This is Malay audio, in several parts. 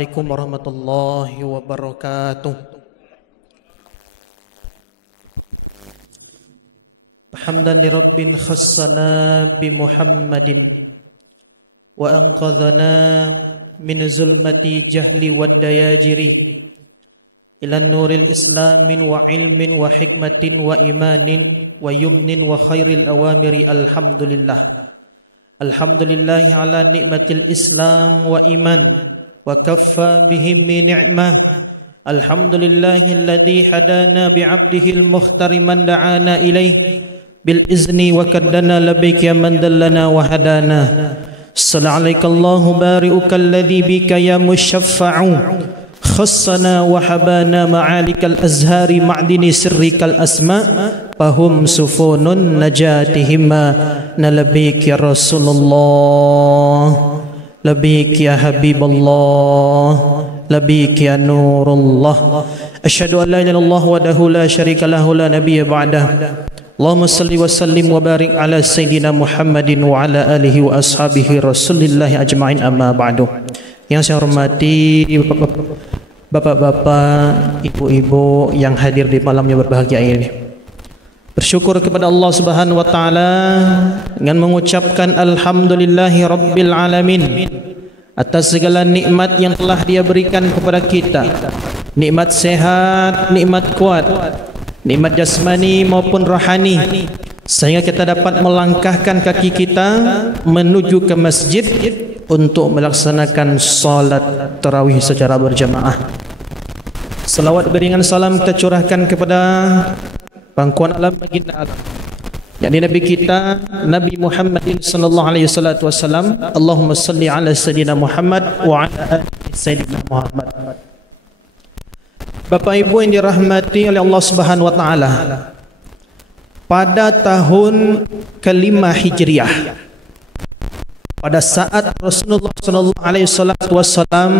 Assalamualaikum warahmatullahi wabarakatuh. Hamdan li Rabbin khassana bi Muhammadin wa anqadhana min zulmati jahli wad dayajiri ila nuril islamin wa ilmin wa hikmatin wa imanin wa yumnin wa khairil awamiri. Alhamdulillahi ala ni'matil Islam wa iman wa kaffa bihim min ni'mah. Alhamdulillahi alladhi hadana bi'abdihi al-mukhtari man da'ana ilayh bil izni wa kaddana labbaik ya man dallana wa hadana. Assalamualaikum Allahu bari'uka alladhi bika ya musyaffa'u khassana wa habana ma'alikal azhari ma'dini sirrikal asma' fahum sufunun najatihima. Labbaik ya Rasulullah, labbaik ya Habiballah, labbaik ya Nurullah. Asyhadu an la ilaha illallah wahdahu la syarika lahu la nabiyya ba'dah. Allahumma salli wa sallim wa barik ala sayyidina Muhammadin wa ala alihi wa ashabihi Rasulillah ajma'in, amma ba'du. Yang saya hormati bapak-bapak, ibu-ibu yang hadir di malam yang berbahagia ini, bersyukur kepada Allah Subhanahu wa taala dengan mengucapkan alhamdulillahi rabbil alamin atas segala nikmat yang telah Dia berikan kepada kita. Nikmat sehat, nikmat kuat, nikmat jasmani maupun rohani, sehingga kita dapat melangkahkan kaki kita menuju ke masjid untuk melaksanakan salat tarawih secara berjamaah. Salawat beringan salam kita curahkan kepada pangkuan alam baginda alam, yakni Nabi kita Nabi Muhammadin sallallahu alaihi wasallam. Allahumma salli ala sayyidina Muhammad wa ala ali sayyidina Muhammad. Bapak Ibu yang dirahmati oleh Allah Subhanahu wa taala, pada tahun ke-5 Hijriah, pada saat Rasulullah sallallahu alaihi wasallam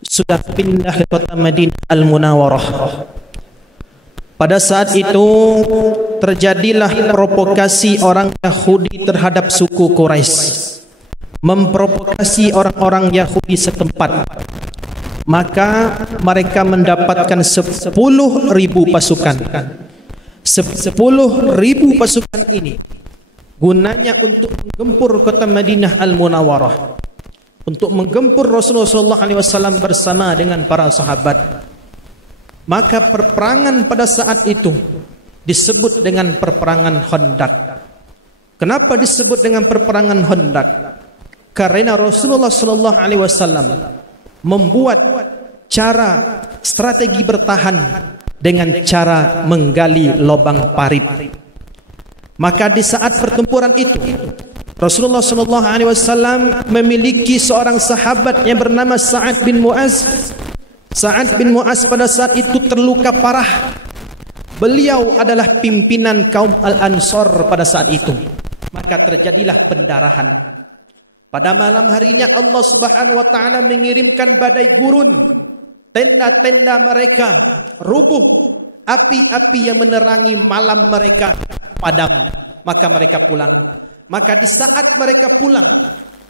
sudah pindah ke kota Madinah Al-Munawwarah, pada saat itu terjadilah provokasi orang Yahudi terhadap suku Quraisy, memprovokasi orang-orang Yahudi setempat. Maka mereka mendapatkan 10.000 pasukan. 10.000 pasukan ini gunanya untuk menggempur kota Madinah Al-Munawwarah, untuk menggempur Rasulullah SAW bersama dengan para sahabat. Maka perperangan pada saat itu disebut dengan perperangan Khandaq. Kenapa disebut dengan perperangan Khandaq? Karena Rasulullah SAW membuat cara strategi bertahan dengan cara menggali lubang parit. Maka di saat pertempuran itu Rasulullah SAW memiliki seorang sahabat yang bernama Sa'ad bin Mu'az. Sa'ad bin Mu'az pada saat itu terluka parah. Beliau adalah pimpinan kaum Al-Ansar pada saat itu. Maka terjadilah pendarahan. Pada malam harinya Allah Subhanahu wa taala mengirimkan badai gurun. Tenda-tenda mereka rubuh, api-api yang menerangi malam mereka padam. Maka mereka pulang. Maka di saat mereka pulang,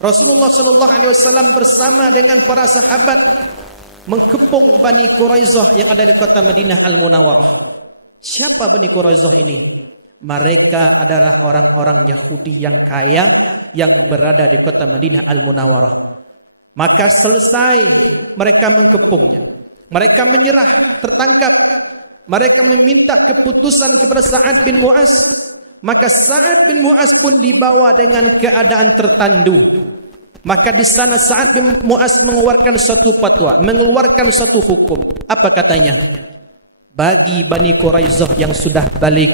Rasulullah SAW bersama dengan para sahabat mengepung Bani Quraisyah yang ada di kota Madinah Al-Munawwarah. Siapa Bani Quraisyah ini? Mereka adalah orang-orang Yahudi yang kaya yang berada di kota Madinah Al-Munawwarah. Maka selesai mereka mengepungnya, mereka menyerah, tertangkap. Mereka meminta keputusan kepada Sa'ad bin Mu'az. Maka Sa'ad bin Mu'az pun dibawa dengan keadaan tertandu. Maka di sana Sa'ad bin Mu'az mengeluarkan satu fatwa, mengeluarkan satu hukum. Apa katanya? Bagi Bani Quraisyah yang sudah balik,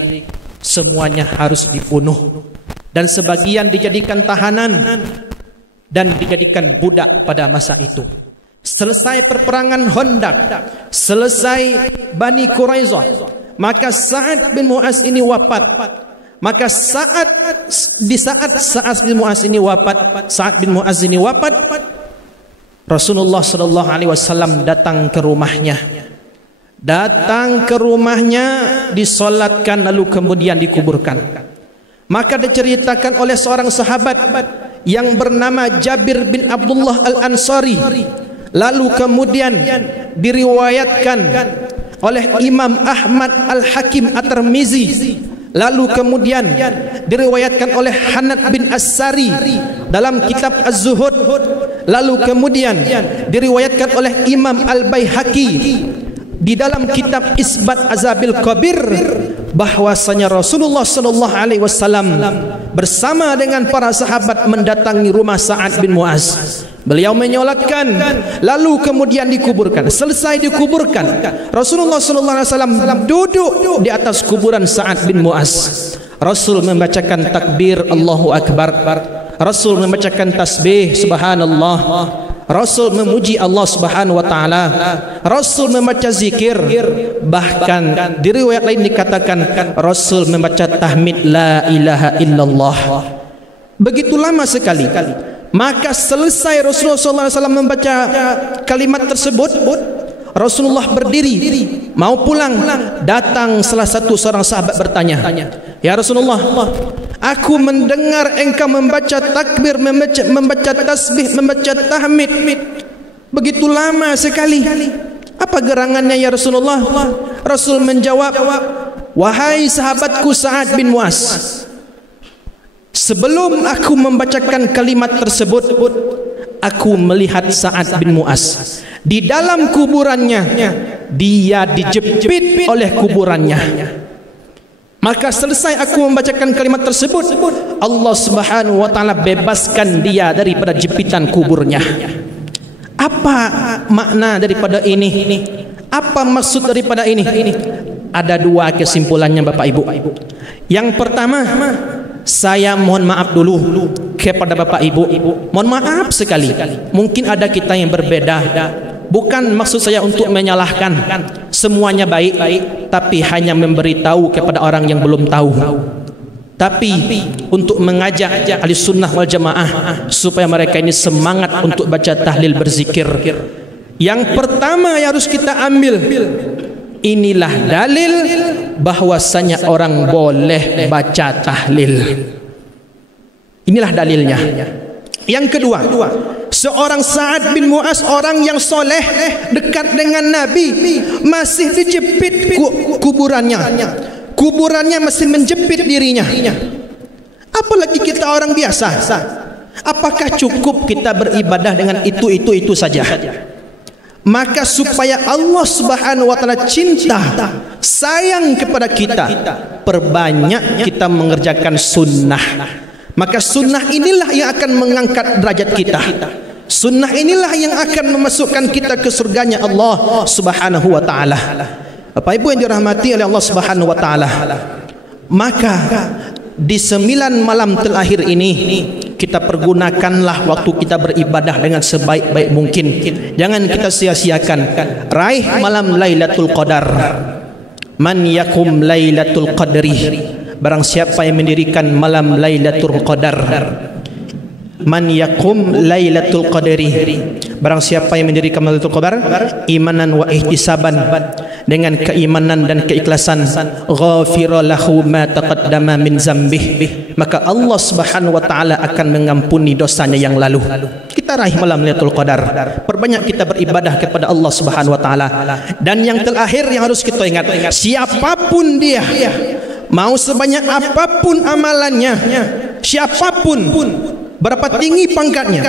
semuanya harus dibunuh, dan sebagian dijadikan tahanan dan dijadikan budak pada masa itu. Selesai perperangan Khandaq, selesai Bani Quraisyah, maka Sa'ad bin Mu'az ini wafat. Maka di saat Sa'ad bin Mu'az ini wafat, Rasulullah SAW datang ke rumahnya. Disolatkan lalu kemudian dikuburkan. Maka diceritakan oleh seorang sahabat yang bernama Jabir bin Abdullah Al-Ansari. Lalu kemudian diriwayatkan oleh Imam Ahmad Al-Hakim At-Tirmizi. Lalu kemudian diriwayatkan oleh Hanad bin As-Sari dalam kitab Az-Zuhud. Lalu kemudian diriwayatkan oleh Imam Al-Baihaqi di dalam kitab Isbat Azabil Kabir, bahwasanya Rasulullah sallallahu alaihi wasallam bersama dengan para sahabat mendatangi rumah Sa'ad bin Mu'az. Beliau menyolatkan, lalu kemudian dikuburkan. Selesai dikuburkan, Rasulullah sallallahu alaihi wasallam duduk di atas kuburan Sa'ad bin Mu'az. Rasul membacakan takbir Allahu Akbar. Rasul membacakan tasbih subhanallah. Rasul memuji Allah Subhanahu wa taala. Rasul membaca zikir. Bahkan di riwayat lain dikatakan Rasul membaca tahmid la ilaha illallah. Begitu lama sekali. Maka selesai Rasulullah SAW membaca kalimat tersebut, Rasulullah berdiri mau pulang. Datang salah satu seorang sahabat bertanya, "Ya Rasulullah, aku mendengar engkau membaca takbir, membaca tasbih, membaca tahmid begitu lama sekali. Apa gerangannya ya Rasulullah?" Rasul menjawab, "Wahai sahabatku Sa'ad bin Mu'az, sebelum aku membacakan kalimat tersebut, aku melihat Sa'ad bin Mu'az di dalam kuburannya, dia dijepit oleh kuburannya. Maka selesai aku membacakan kalimat tersebut, Allah Subhanahu wa taala bebaskan dia daripada jepitan kuburnya." Apa makna daripada ini? Apa maksud daripada ini? Ada dua kesimpulannya Bapak Ibu. Yang pertama, saya mohon maaf dulu kepada Bapak Ibu. Mohon maaf sekali. Mungkin ada kita yang berbeda. Bukan maksud saya untuk menyalahkan. Semuanya baik, tapi hanya memberitahu kepada orang yang belum tahu. Tapi untuk mengajak ahli sunnah wal jamaah supaya mereka ini semangat untuk baca tahlil berzikir. Yang pertama yang harus kita ambil, inilah dalil bahwasanya orang boleh baca tahlil. Inilah dalilnya. Yang kedua, seorang Sa'ad bin Mu'az, orang yang soleh, dekat dengan Nabi, masih dijepit kuburannya. Kuburannya masih menjepit dirinya. Apalagi kita orang biasa. Apakah cukup kita beribadah dengan itu saja? Maka supaya Allah Subhanahu wa taala cinta, sayang kepada kita, perbanyak kita mengerjakan sunnah. Maka sunnah inilah yang akan mengangkat derajat kita. Sunnah inilah yang akan memasukkan kita ke surganya Allah Subhanahu wa taala. Bapak Ibu yang dirahmati oleh Allah Subhanahu wa taala, maka di 9 malam terakhir ini kita pergunakanlah waktu kita beribadah dengan sebaik-baik mungkin. Jangan kita sia-siakan. Raih malam Lailatul Qadar. Man yakum Lailatul Qadri. Barang siapa yang mendirikan malam Lailatul Qadar. Man yakum Lailatul Qadri. Barang siapa yang mendirikan Lailatul Qadar imanan wa ihtisaban, dengan keimanan dan keikhlasan, ghafira lahu ma taqaddama min zambih, maka Allah Subhanahu wa taala akan mengampuni dosanya yang lalu. Kita raih malam Lailatul Qadar. Perbanyak kita beribadah kepada Allah Subhanahu wa taala. Dan yang terakhir yang harus kita ingat, siapapun dia, mau sebanyak apapun amalannya, siapapun, berapa tinggi pangkatnya,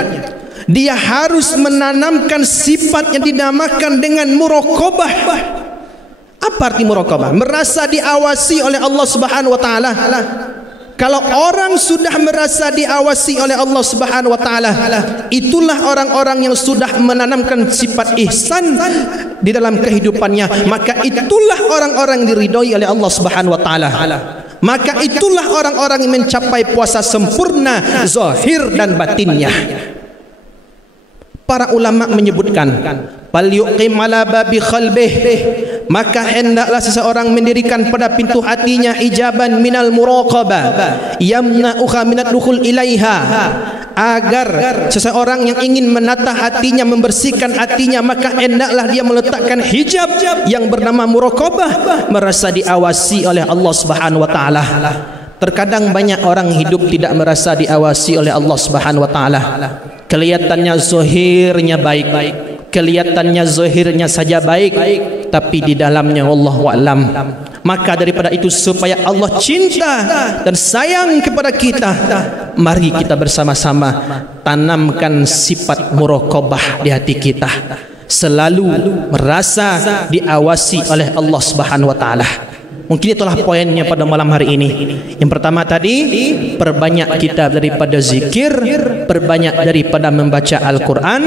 dia harus menanamkan sifat yang dinamakan dengan muraqabah. Apa arti muraqabah? Merasa diawasi oleh Allah Subhanahu wa taala. Kalau orang sudah merasa diawasi oleh Allah Subhanahu wa taala, itulah orang-orang yang sudah menanamkan sifat ihsan di dalam kehidupannya. Maka itulah orang-orang yang diridhoi oleh Allah Subhanahu wa taala. Maka itulah orang-orang yang mencapai puasa sempurna zahir dan batinnya. Para ulama menyebutkan, fal yuqim ala babi qalbih, maka hendaklah seseorang mendirikan pada pintu hatinya ijaban minal muraqabah yamna'uha minad dukhul ilaiha, agar seseorang yang ingin menata hatinya, membersihkan hatinya, maka hendaklah dia meletakkan hijab yang bernama muraqabah, merasa diawasi oleh Allah Subhanahu wa taala. Terkadang banyak orang hidup tidak merasa diawasi oleh Allah Subhanahu wa taala. Kelihatannya zahirnya baik, kelihatannya zahirnya saja baik, tapi di dalamnya wallahu a'lam. Maka daripada itu, supaya Allah cinta dan sayang kepada kita, mari kita bersama-sama tanamkan sifat muraqabah di hati kita, selalu merasa diawasi oleh Allah Subhanahu wa taala. Mungkin itulah poinnya pada malam hari ini. Yang pertama tadi, perbanyak kita daripada zikir, perbanyak daripada membaca Al-Quran,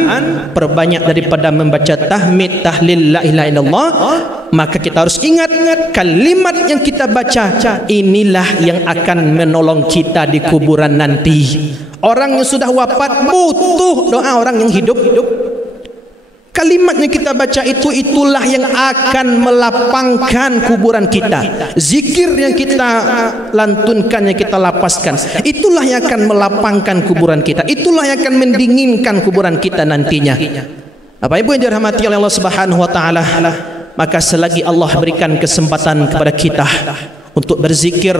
perbanyak daripada membaca tahmid, tahlil, la ilaha illallah. Maka kita harus ingat, kalimat yang kita baca inilah yang akan menolong kita di kuburan nanti. Orang yang sudah wafat butuh doa orang yang hidup. Kalimat yang kita baca itulah yang akan melapangkan kuburan kita. Zikir yang kita lantunkan, yang kita lapaskan, itulah yang akan melapangkan kuburan kita. Itulah yang akan mendinginkan kuburan kita nantinya. Bapak Ibu yang dirahmati oleh Allah Subhanahu wa taala, maka selagi Allah berikan kesempatan kepada kita untuk berzikir,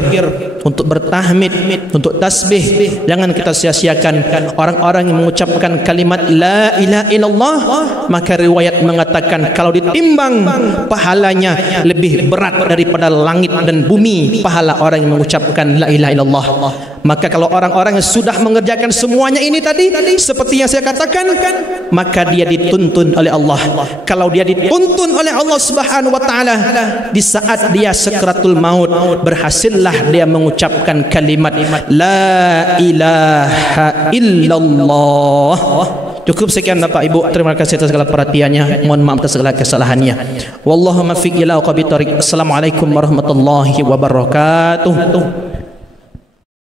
untuk bertahmid, untuk tasbih, jangan kita sia-siakan. Orang-orang yang mengucapkan kalimat la ilaha illallah, maka riwayat mengatakan kalau ditimbang pahalanya lebih berat daripada langit dan bumi pahala orang yang mengucapkan la ilaha illallah. Maka kalau orang-orang yang sudah mengerjakan semuanya ini tadi, seperti yang saya katakan, maka dia dituntun oleh Allah. Kalau dia dituntun oleh Allah Subhanahu wa taala, di saat dia sakratul maut, berhasillah dia mengucapkan kalimat la ilaha illallah. Cukup sekian Bapak Ibu, terima kasih atas segala perhatiannya, mohon maaf atas segala kesalahannya. Wallahu muwaffiq ila aqwamit thoriq. Assalamualaikum warahmatullahi wabarakatuh.